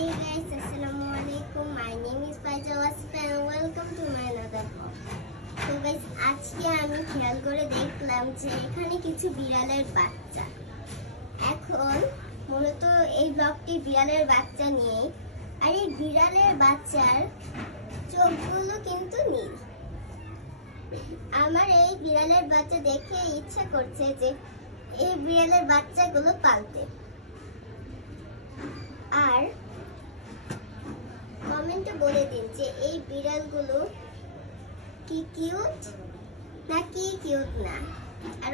Hey guys, Assalamualaikum. My name is Faizal Wasif and welcome to my another vlog. So guys, আজকে আমি খেয়াল করে দেখলাম যে এখানে কিছু বিড়ালের বাচ্চা। এখন মূলত এই ব্লগটি বিড়ালের বাচ্চা নিয়ে, আর এই বিড়ালের বাচ্চার চোখগুলো কিন্তু নীল। আমার এই বিড়ালের বাচ্চা দেখে ইচ্ছা করছে যে এই বিড়ালের বাচ্চাগুলো পালতে। আর কমেন্টে বলে দিন যে এই বিড়ালগুলো কি কিউট নাকি কিউট না। আর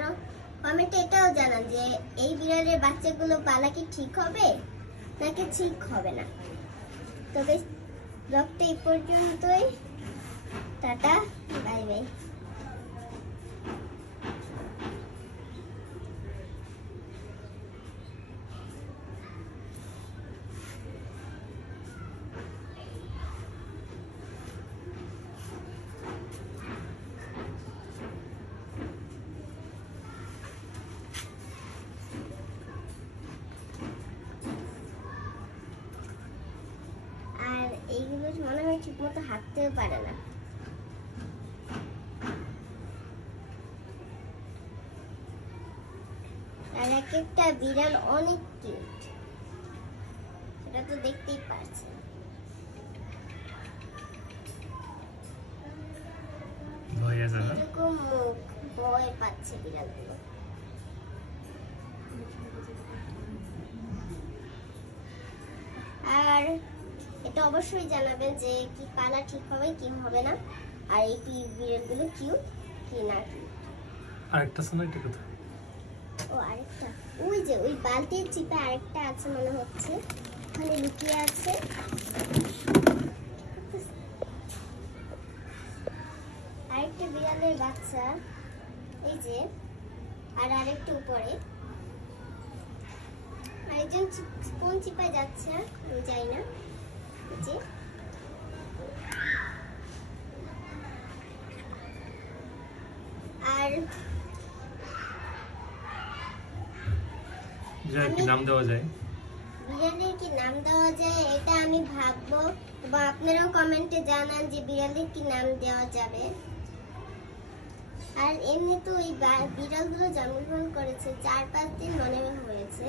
কমেন্টে এটাও জানান যে এই বিড়ালের বাচ্চাগুলো পালা কি ঠিক হবে নাকি ঠিক হবে না। তবে ব্লগটা এই পর্যন্তই। Tata, bye bye. এইগুলো মনে হয় ঠিক মতো হাঁটতেও পারে না। আর এক একটা বিড়াল অনেক কিউট, সেটা তো দেখতেই পাচ্ছেন। এরকম মুখ, ভয় পাচ্ছে বিড়ালগুলো। আর এটা অবশ্যই জানাবেন যে কি পালা ঠিক হবে কি হবে না, আর এই বিড়ালগুলো কিউট কি না কিউট। আরেকটা শোনা, এটা কোথায়? ও আরেকটা, ওই যে ওই বালতির চিপে আরেকটা আছে মনে হচ্ছে, ওখানে লুকিয়ে আছে। আরেকটা বিড়ালের বাচ্চা এই যে, আর আরেকটা উপরে। আরেকজন কোন চিপায় যাচ্ছে আমি জানি না। আর কি নাম দেওয়া যায়, বিড়ালের কি নাম দেওয়া যায় এটা আমি ভাববো, বা আপনারাও কমেন্টে জানান যে বিড়ালের কি নাম দেওয়া যাবে। আর এমনি তো এই বিড়ালগুলো জন্মগ্রহণ করেছে 4-5 দিন মনে হয়েছে।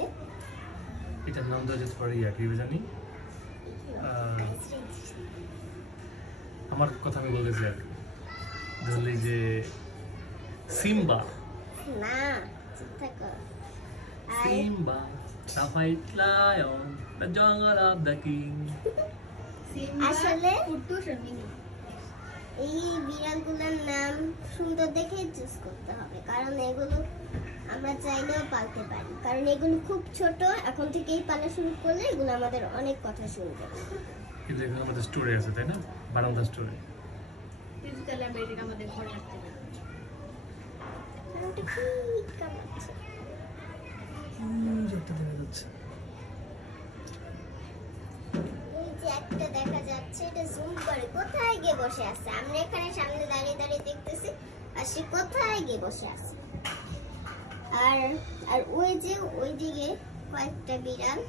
এটার নাম দেওয়া যেতে পারে কি জানি, আমার কথা আমি বলতেছি আর কি, যে সিম্বা না, চুপ থাকো। Simba the white lion, the jungle of the king. আসলে এই বিড়ালগুলোর নাম সুন্দর দেখে চুজ করতে হবে, কারণ এগুলো আমরা চাইলেও পালতে পারি, কারণ এগুলো খুব ছোট। এখন থেকেই পালা শুরু করলে এগুলো আমাদের অনেক কথা শুনবে। কিন্তু এখানে আমাদের স্টোরে আছে, তাই না? বারান্দা স্টোরে ফিজিক্যালি আমরা এটাকে আমাদের ঘরে রাখতে পারি। কারণটা ঠিক কামাচ্ছে। যত দেখা যাচ্ছে এই যে একটা দেখা যাচ্ছে, এটা জুম করে কোথায় গিয়ে বসে আছে। আমরা এখানে সামনে দাঁড়িয়ে দাঁড়িয়ে দেখতেছি, আর সে কোথায় গিয়ে বসে আছে। আর ওই যে ওইদিকে কয়েকটা বিড়াল,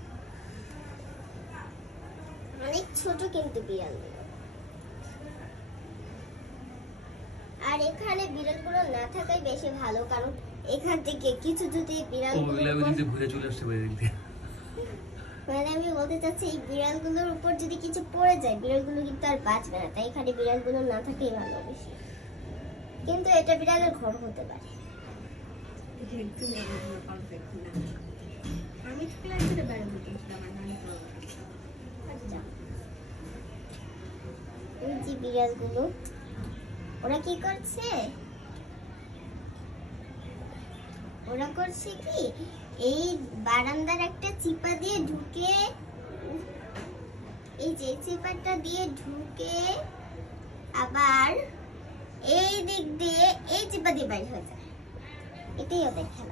অনেক ছোট কিন্তু বিড়ালগুলো। আর এখানে বিড়ালগুলো না থাকাই বেশি ভালো, কারণ এখান থেকে কিছু যদি বিড়ালগুলো ঘুরে চলে আসতে পারে। মানে আমি বলতে চাচ্ছি এই বিড়ালগুলোর উপর যদি কিছু পড়ে যায় বিড়ালগুলো কিন্তু আর বাঁচবে না, তাই এখানে বিড়ালগুলো না থাকেই ভালো বেশি। কিন্তু এটা বিড়ালের ঘর হতে পারে। আমি ক্লাসে বাইরে বলছিলাম আমার নানি তো। আচ্ছা, এই যে বিড়ালগুলো ওরা কি করছে, ওরা করছে কি এই বারান্দার একটা চিপা দিয়ে ঢুকে, এই যে চিপাটা দিয়ে ঢুকে আবার এই দিক দিয়ে এই চিপা দিয়ে বাইরে হয়ে যায়। এটাই ওদের খেলা।